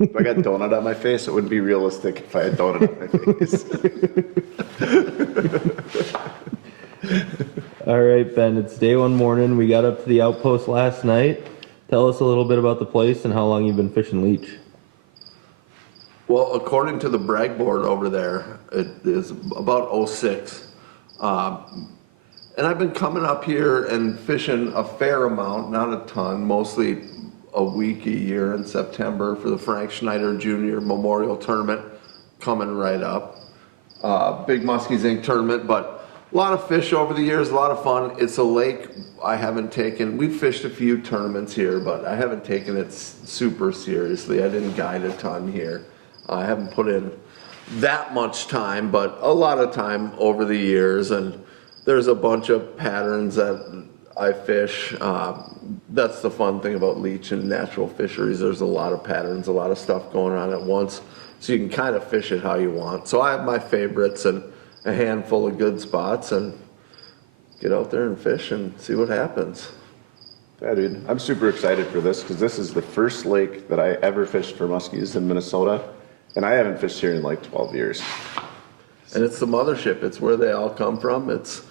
If I got donut on my face, it wouldn't be realistic if I had donut on my face. All right, Ben, it's day one morning. We got up to the outpost last night. Tell us a little bit about the place and how long you've been fishing Leech. Well, according to the brag board over there, it is about '06. And I've been coming up here and fishing a fair amount, not a ton, mostly a week a year in September for the Frank Schneider Jr. Memorial Tournament coming right up. Big Muskies Inc. tournament, but a lot of fish over the years, a lot of fun. It's a lake I haven't taken, we've fished a few tournaments here, but I haven't taken it super seriously. I didn't guide a ton here. I haven't put in that much time, but a lot of time over the years, and there's a bunch of patterns that I fish. That's the fun thing about Leech and natural fisheries. There's a lot of patterns, a lot of stuff going on at once, so you can kind of fish it how you want. So I have my favorites and a handful of good spots, and get out there and fish and see what happens. Yeah, dude, I'm super excited for this because this is the first lake that I ever fished for muskies in Minnesota, and I haven't fished here in like 12 years. And it's the mothership. It's where they all come from. It's,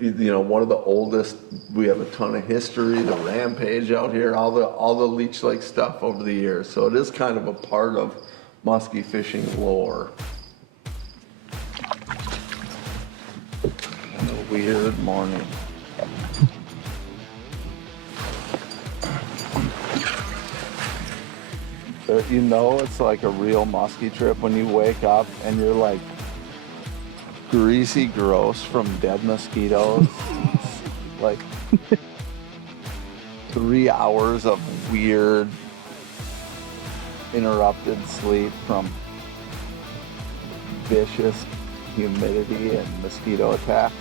you know, one of the oldest. We have a ton of history. The Rampage out here, all the Leech Lake stuff over the years. So it is kind of a part of muskie fishing lore. And a weird morning. But you know it's like a real muskie trip when you wake up and you're like greasy gross from dead mosquitoes. Like 3 hours of weird interrupted sleep from vicious humidity and mosquito attacks.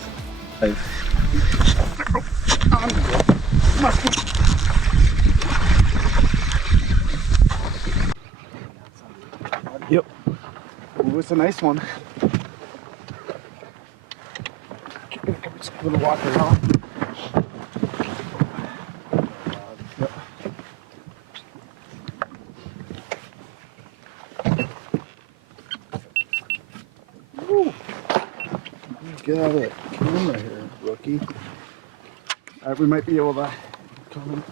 Yep. Ooh, it's a nice one. Just a little walk around. Yep. Woo. Get out of the camera here, rookie. All right, we might be able to come and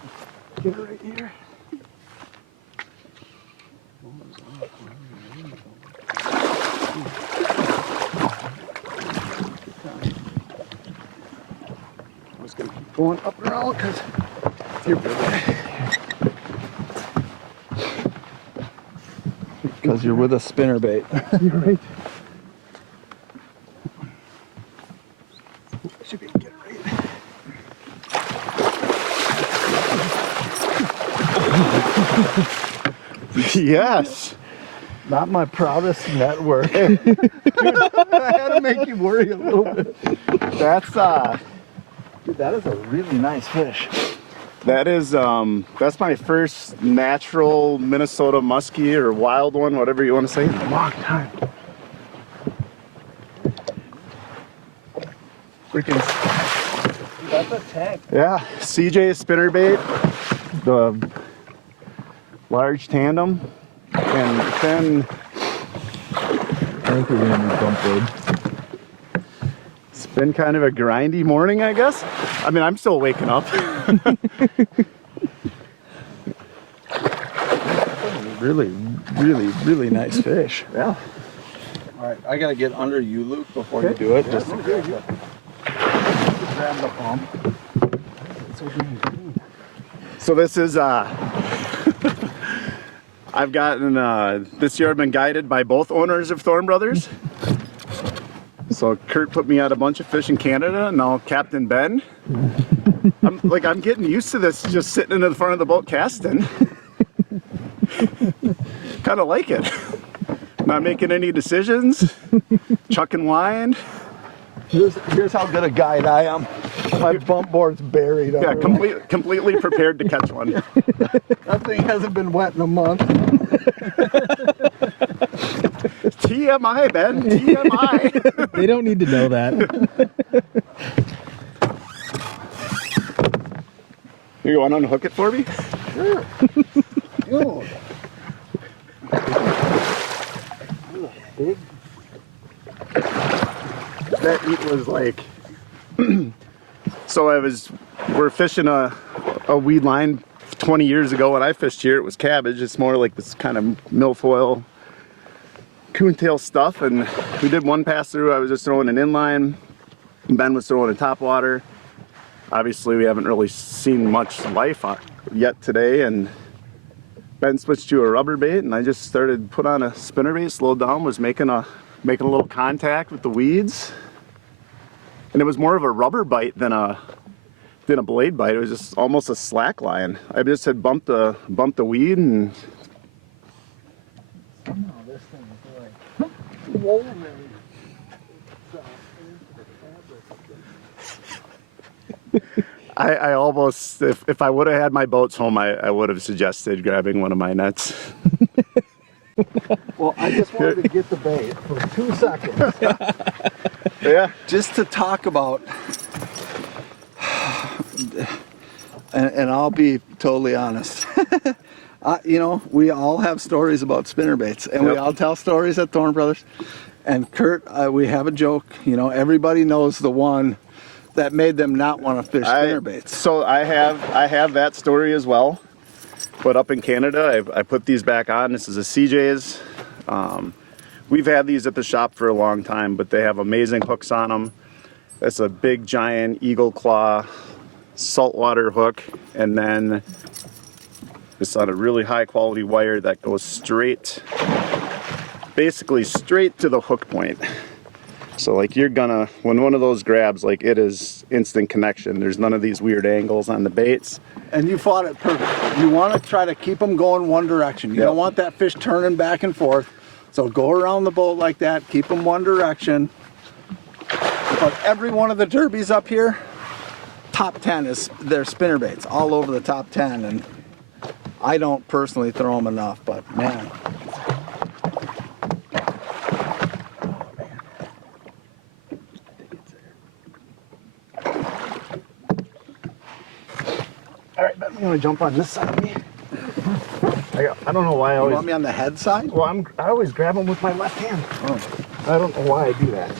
get it right here. I'm just gonna keep going up and around because you're Because you're with a spinnerbait. You're right. Should be able to get it right. Yes. Not my proudest network. Dude, I had to make you worry a little bit. That's dude, that is a really nice fish. That is that's my first natural Minnesota muskie or wild one, whatever you want to say, in a long time. Freaking That's a tank. yeah, CJ spinnerbait, the large tandem, and then I think we're gonna need bump wood. it's been kind of a grindy morning, I guess. I mean, I'm still waking up. Really, really, really nice fish. Yeah. All right, I gotta get under you, Luke, before you do it. Just to grab the pump. So this is I've gotten this year I've been guided by both owners of Thorne Brothers. So Kurt put me out a bunch of fish in Canada, and now Captain Ben. I'm getting used to this, just sitting in the front of the boat casting. Kind of like it. Not making any decisions, chucking line. Here's how good a guide I am. My bump board's buried. Yeah, under it. completely prepared to catch one. That thing hasn't been wet in a month. TMI, Ben, TMI. They don't need to know that. You want to unhook it for me? Sure. Dude. That eat was like, so we're fishing a weed line 20 years ago when I fished here. It was cabbage. It's more like this kind of milfoil coontail stuff, and we did one pass through. I was just throwing an inline, Ben was throwing a topwater. Obviously we haven't really seen much life yet today, and Ben switched to a rubber bait, and I just started put on a spinnerbait, slowed down, was making a little contact with the weeds, and it was more of a rubber bite than a blade bite. It was just almost a slack line. I just had bumped the weed, and Somehow this thing is like woven. I almost, if I would have had my boats home, I would have suggested grabbing one of my nets. Well, I just wanted to get the bait for 2 seconds. Yeah. Just to talk about, and I'll be totally honest. You know, we all have stories about spinnerbaits, and we Yep. all tell stories at Thorne Brothers. And Kurt, we have a joke. You know, everybody knows the one that made them not want to fish spinnerbaits. So I have that story as well. But up in Canada, I put these back on. This is a CJ's. We've had these at the shop for a long time, but they have amazing hooks on them. It's a big, giant eagle claw saltwater hook, and then it's on a really high quality wire that goes straight, basically straight to the hook point. So like when one of those grabs, like it is instant connection. There's none of these weird angles on the baits. And you fought it perfect. You want to try to keep them going one direction. You Yep. don't want that fish turning back and forth. So go around the boat like that, keep them one direction. But every one of the derbies up here, top 10 is their spinnerbaits, all over the top 10. And I don't personally throw them enough, but man. All right, Ben, you want to jump on this side of me? I don't know why I You always. want me on the head side? Well, I always grab them with my left hand. Oh, I don't know why I do that.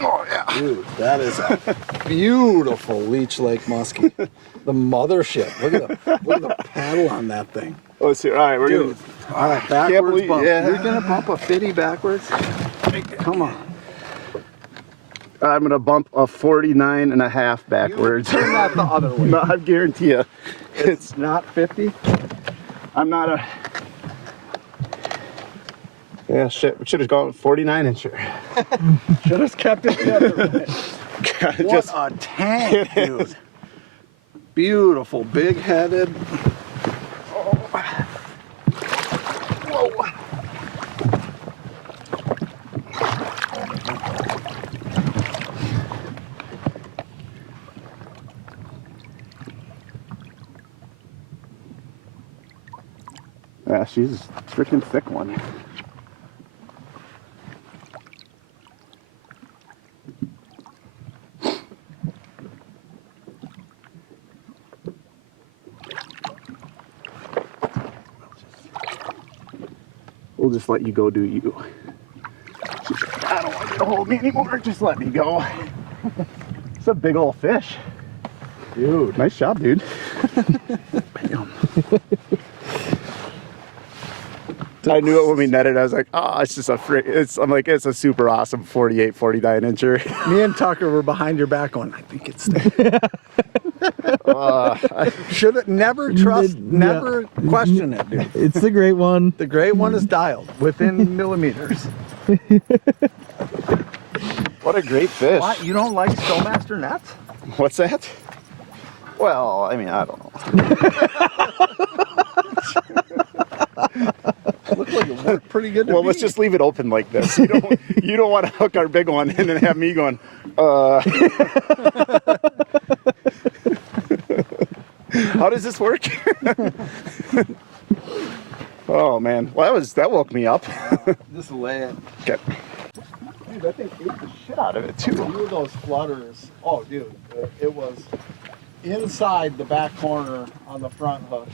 oh yeah. Dude, that is a beautiful Leech Lake Musky. The mothership. Look at the paddle on that thing. Let's see. All right, we're Dude, all right, backwards believe- bump. yeah. You're gonna bump a 50 backwards? Come on. I'm gonna bump a 49 and a half backwards. Turn that the other way. No, I guarantee you. It's not 50. I'm not a. Yeah, shit. We should have gone 49 incher. Should have kept it the other way. What Just a tank, dude. Beautiful, big-headed. yeah, she's a freaking thick one. We'll just let you go do you. She's like, I don't want you to hold me anymore. Just let me go. It's a big old fish. Dude. Nice job, dude. Bam. I knew it when we netted. I was like, oh, it's just I'm like, it's a super awesome 48, 49 incher. Me and Tucker were behind your back going, I think it's there. Should have never never question it, dude. It's the great one. The gray one is dialed within millimeters. What a great fish. What? You don't like Stowmaster nets? What's that? Well, I mean, I don't know. Looks like it worked pretty good to Well, me. let's just leave it open like this. You don't want to hook our big one and then have me going, how does this work? Oh man, well that woke me up. Just lay it. Okay. Dude, that thing ate the shit out of it too. Few of those flutters. Oh, dude, it was inside the back corner on the front hook.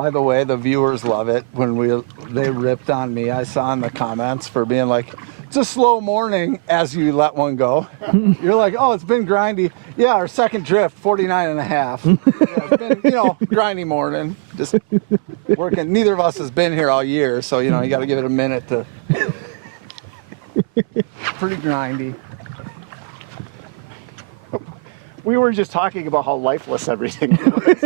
By the way, the viewers love it when they ripped on me. I saw in the comments for being like, it's a slow morning as you let one go. You're like, oh, it's been grindy. Yeah, our second drift, 49 and a half. Yeah, it's been, grindy morning. Just working. Neither of us has been here all year, so, you got to give it a minute to... Pretty grindy. We were just talking about how lifeless everything was.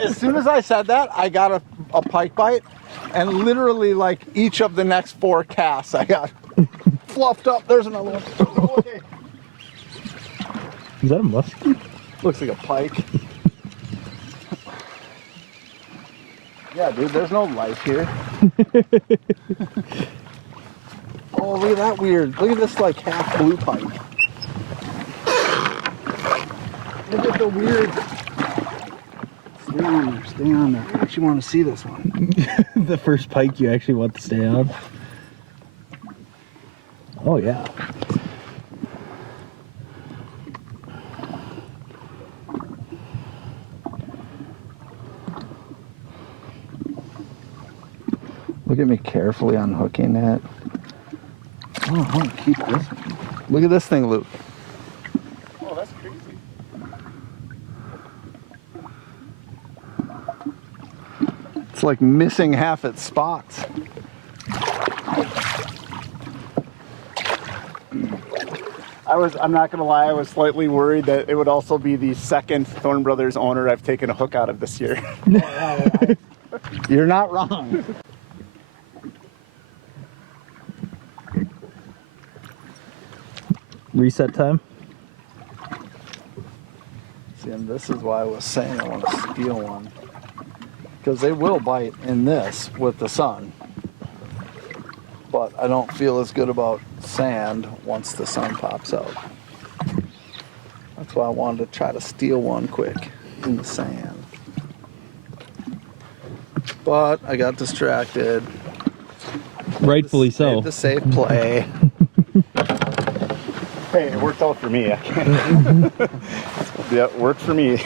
As soon as I said that, I got a pike bite, and literally like each of the next 4 casts, I got fluffed up. There's another one. Okay. Is that a musky? Looks like a pike. Yeah, dude, there's no life here. Oh, look at that weird. Look at this like half blue pike. Look at the weird. Stay on there. I actually want to see this one. The first pike you actually want to stay on. Oh yeah. Look at me carefully unhooking it. Oh, I want to keep this one. Look at this thing, Luke. Oh, that's crazy. It's like missing half its spots. I'm not gonna lie, I was slightly worried that it would also be the second Thorne Brothers owner I've taken a hook out of this year. You're not wrong. Reset time. See, and this is why I was saying I want to steal one. Because they will bite in this with the sun. But I don't feel as good about sand once the sun pops out. That's why I wanted to try to steal one quick in the sand. But I got distracted. Rightfully so. Made the safe play. Hey, it worked out for me. I can't. Yeah, it worked for me.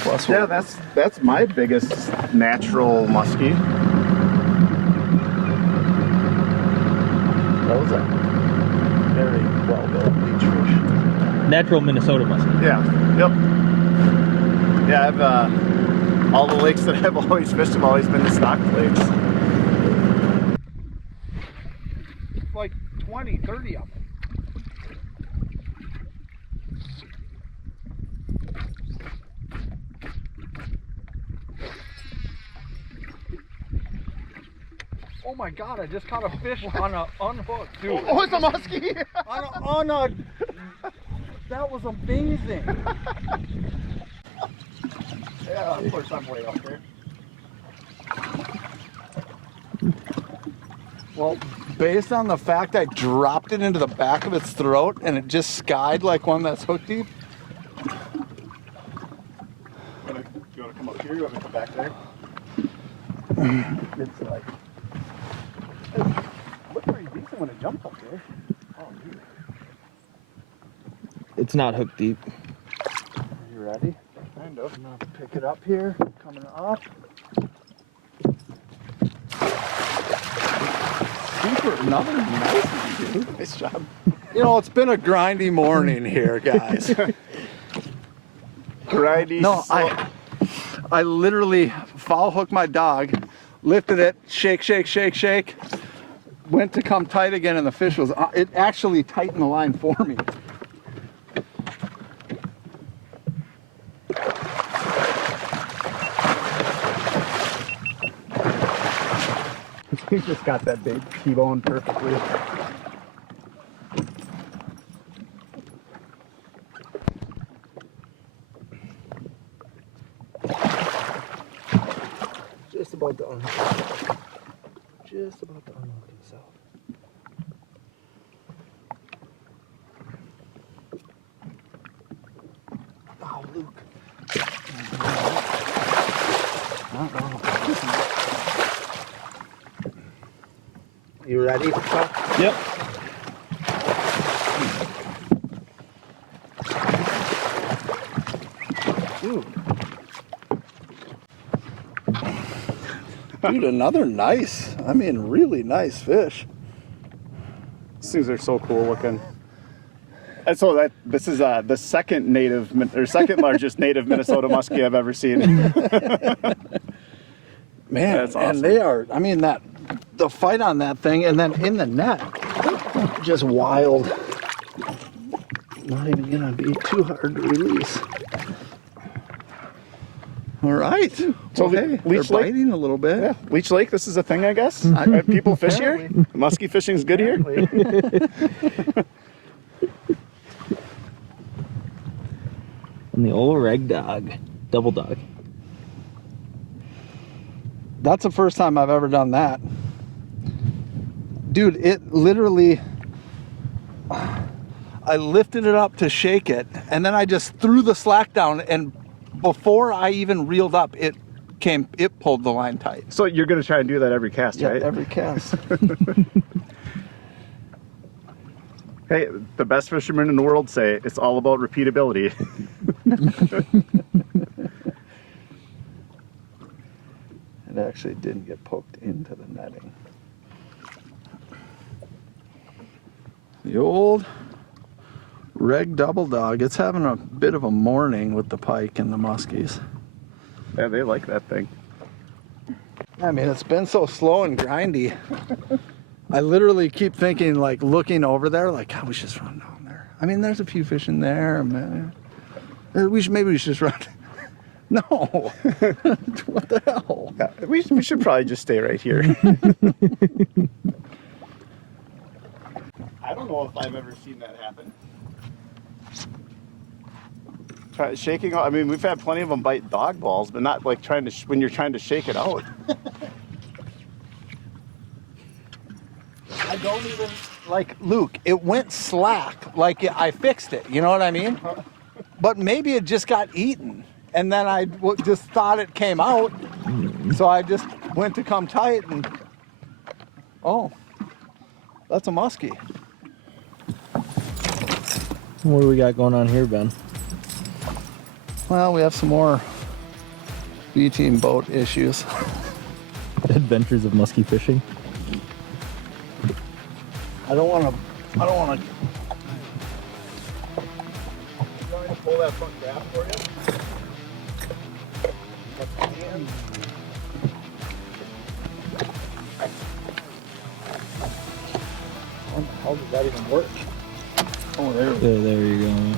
Plus Yeah, that's my biggest natural muskie. that was a very well-built beach fish. Natural Minnesota musky. Yeah. Yep. Yeah, I've all the lakes that I've always fished have always been the stocked lakes. Like 20, 30 of them. Oh my god, I just caught a fish on a unhooked, dude. Oh, it's a muskie! on a that was amazing. Yeah, of course I'm way up there. Well, based on the fact I dropped it into the back of its throat and it just skied like one that's hook deep. You wanna come up here? You want me to come back there? It's like, It looked pretty decent when it jumped up there. Oh, dude. It's not hook deep. are you ready? Kind of. I'm gonna pick it up here, coming up. Super, another nice one, dude. Nice job. You know, it's been a grindy morning here, guys. Grindy. No, I literally foul hooked my dog, lifted it, shake, shake, shake, shake, went to come tight again, and the fish was, it actually tightened the line for me. He just got that big T-bone perfectly. Just about to unhook. Just about to unhook himself. Oh, Luke. You ready? Yep. Dude, another nice, I mean, really nice fish. These things are so cool looking. And so this is the second largest native Minnesota muskie I've ever seen. Man, That's awesome. and they are, I mean, the fight on that thing and then in the net, just wild. Not even gonna be too hard to release. All right. So Well, hey, they're Leech Lake- biting a little bit. Yeah, Leech Lake, this is a thing, I guess. People fish here. Muskie fishing's good here. And the old reg dog, double dog. That's the first time I've ever done that. Dude, it literally, I lifted it up to shake it, and then I just threw the slack down, and before I even reeled up, it pulled the line tight. So you're gonna try and do that every cast, Yeah, right? every cast. Hey, the best fishermen in the world say it's all about repeatability. It actually didn't get poked into the netting. The old reg double dog, it's having a bit of a morning with the pike and the muskies. Yeah, they like that thing. I mean, it's been so slow and grindy. I literally keep thinking, like, looking over there, like, God, we should just run down there. I mean, there's a few fish in there, man. Maybe we should just run. No. What the hell? Yeah, we should probably just stay right here. I don't know if I've ever seen that happen. Shaking out, I mean, we've had plenty of them bite dog balls, but not like trying to, when you're trying to shake it out. I don't even, like, Luke, it went slack. Like, I fixed it, you know what I mean? But maybe it just got eaten. And then I just thought it came out. So I just went to come tight and, oh, that's a muskie. What do we got going on here, Ben? Well, we have some more B-team boat issues. Adventures of musky fishing. I don't want to. Pull that front grab for you. How does that even work? Oh, there. There you go.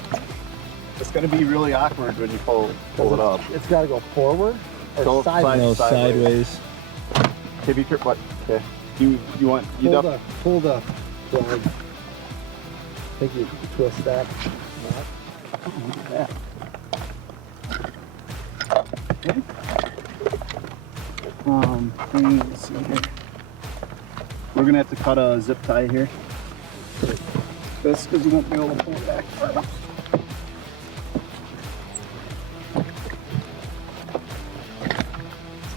It's going to be really awkward when you pull it up. It's got to go forward or Go sideways. No, Sideways. sideways. Okay, be careful. What? Okay. You want you up? Pull the plug. I think you twist that. Look at that. Okay. Let's see here. We're gonna have to cut a zip tie here. This because you won't be able to pull it back.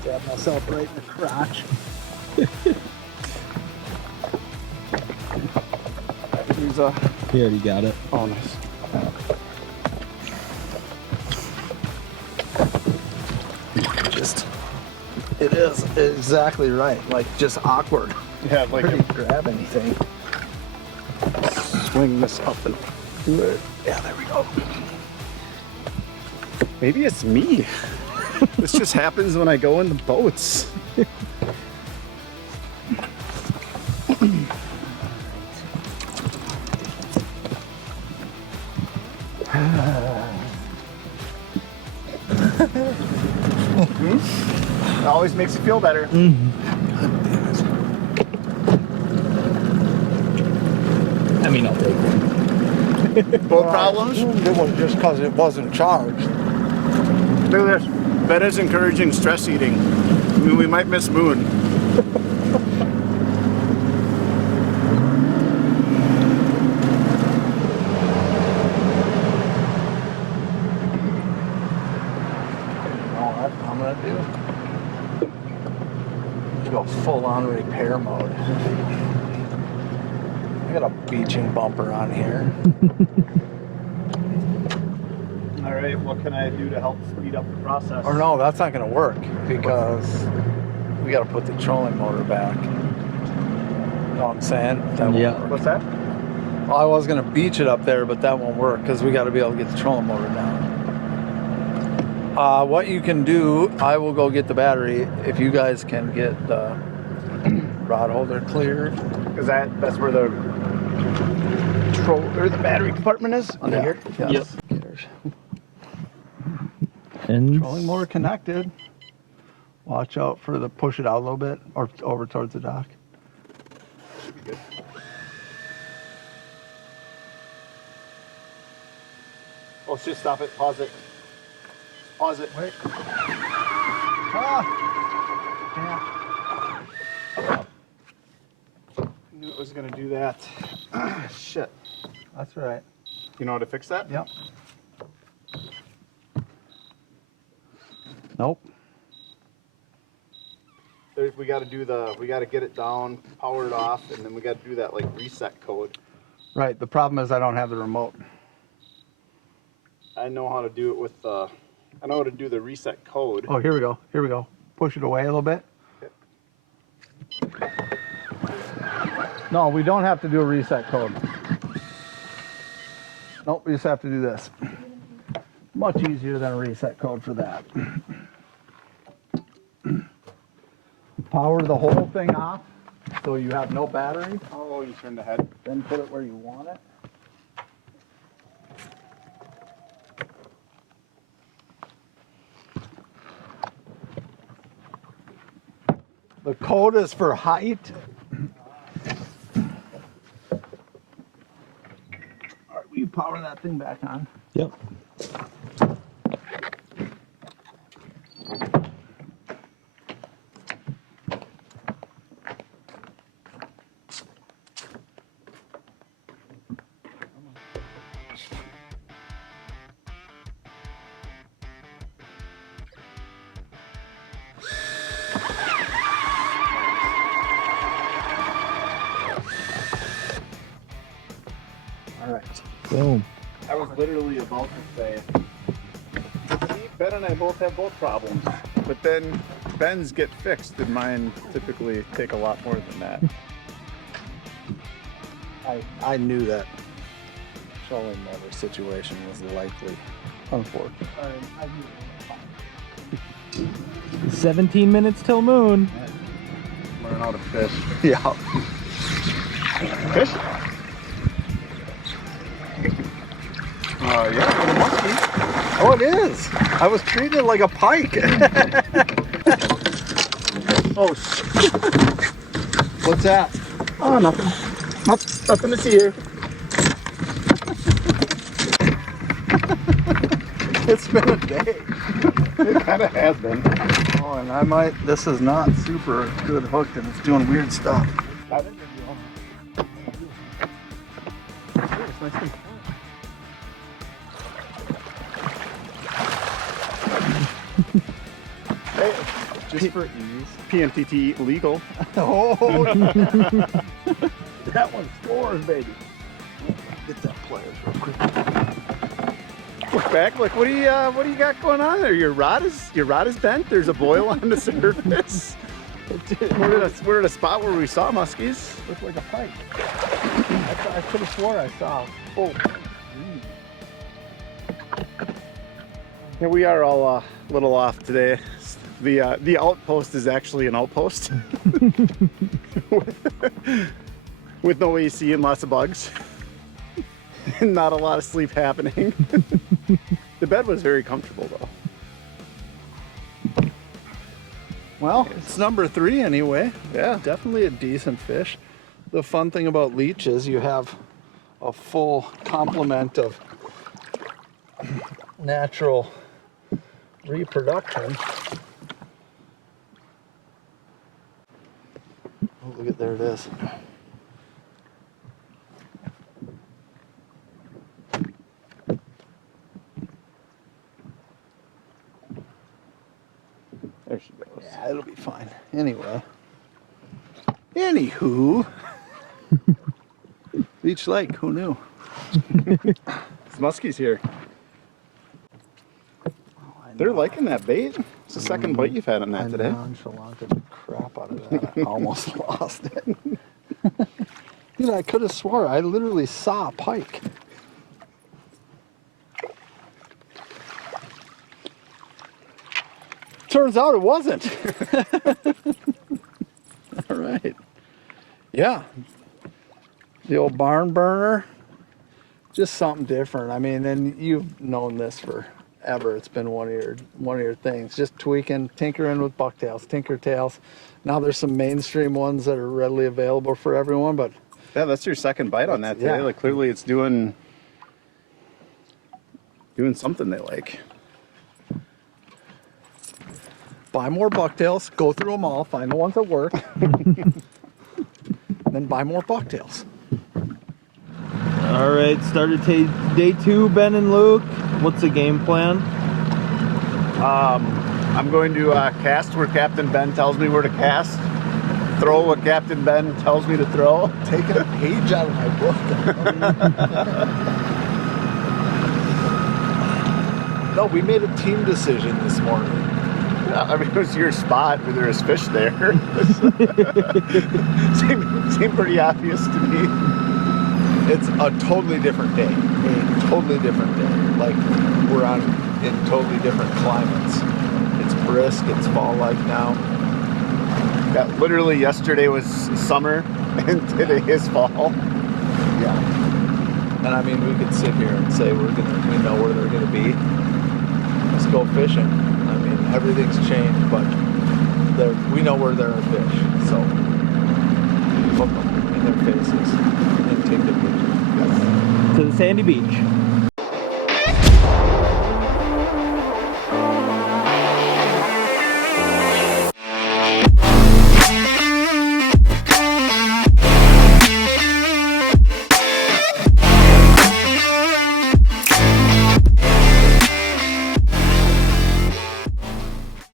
Stab myself right in the crotch. Here's a. He already got it. Oh, nice. It is exactly right. Like, just awkward. Yeah, like Hard to grab anything. swing this up and do it. Yeah, there we go. Maybe it's me. This just happens when I go in the boats. It always makes you feel better. I mean, I'll take it. Boat problems? It was just because it wasn't charged. Look at this. Ben is encouraging stress eating. I mean, we might miss Moon. What I'm gonna do? Go full on repair mode. I got a beaching bumper on here. All right, what can I do to help speed up the process? Or no, that's not gonna work because we gotta put the trolling motor back. You know what I'm saying? That won't Yeah. work. What's that? Well, I was gonna beach it up there, but that won't work because we gotta be able to get the trolling motor down. What you can do, I will go get the battery if you guys can get the rod holder cleared. Because that's where the the battery compartment is under here. Yes. And Trolling motor connected. Watch out for the push it out a little bit or over towards the dock. Oh, just stop it. Pause it. Pause it. Wait. Ah! Yeah. Knew it was gonna do that. Shit. That's right. You know how to fix that? Yep. Nope. We got to get it down, power it off, and then we got to do that like reset code. Right. The problem is I don't have the remote. I know how to do it with I know how to do the reset code. Oh, here we go. Here we go. Push it away a little bit. No, we don't have to do a reset code. Nope, we just have to do this. Much easier than a reset code for that. Power the whole thing off so you have no battery. Oh, you turned the head. Then put it where you want it. The code is for height. All right, will you power that thing back on? yep. All right. Boom. I was literally about to say, see, Ben and I both have both problems. But then Ben's get fixed and mine typically take a lot more than that. I knew that trolling motor situation was likely unfortunate. 17 minutes till moon. Learn how to fish. Yeah. Fish? Yeah, for the musky. Oh, it is. I was treating it like a pike. Oh, what's that? Oh, nothing. Nothing to see here. It's been a day. It kind of has been. Oh, and I might. This is not super good hooked, and it's doing weird stuff. I think it's nice. Hey, just for ease. PMTT legal. Oh, that one scores, baby. Get that pliers real quick. Look back. Look, what do you got going on there? Your rod is bent. There's a boil on the surface. We're at a spot where we saw muskies. Looks like a pike. I could have swore I saw. Oh. Yeah, we are all a little off today. The outpost is actually an outpost with no AC and lots of bugs. And not a lot of sleep happening. The bed was very comfortable though. Well, it's number 3 anyway. Yeah. Definitely a decent fish. The fun thing about Leech is you have a full complement of natural reproduction. Oh, look at, there it is. There she goes. Yeah, it'll be fine. Anywho, Leech Lake, who knew? It's muskies here. Oh, I They're liking that bait. It's the second bite you've had on I that today. nonchalanted the crap out of that. I almost lost it. Dude, I could have swore I literally saw a pike. Turns out it wasn't. All right. Yeah. The old barn burner. Just something different. I mean, and you've known this forever. It's been one of your things. Just tweaking, tinkering with bucktails, tinker tails. Now there's some mainstream ones that are readily available for everyone, but Yeah, that's your second bite on that today. Yeah. Like clearly it's doing something they like. buy more bucktails, go through them all, find the ones that work, then buy more bucktails. All right, started day 2, Ben and Luke. What's the game plan? I'm going to cast where Captain Ben tells me where to cast. Throw what Captain Ben tells me to throw. Taking a page out of my book. No, we made a team decision this morning. I mean, it was your spot where there was fish there. seemed pretty obvious to me. It's a totally different day. A totally different day. Like, we're in totally different climates. It's brisk, it's fall-like now. Yeah, literally yesterday was summer and today is fall. Yeah. And I mean, we could sit here and say we know where they're gonna be. Let's go fishing. I mean, everything's changed, but we know where there are fish. So look them in their faces and take the picture. To the sandy beach.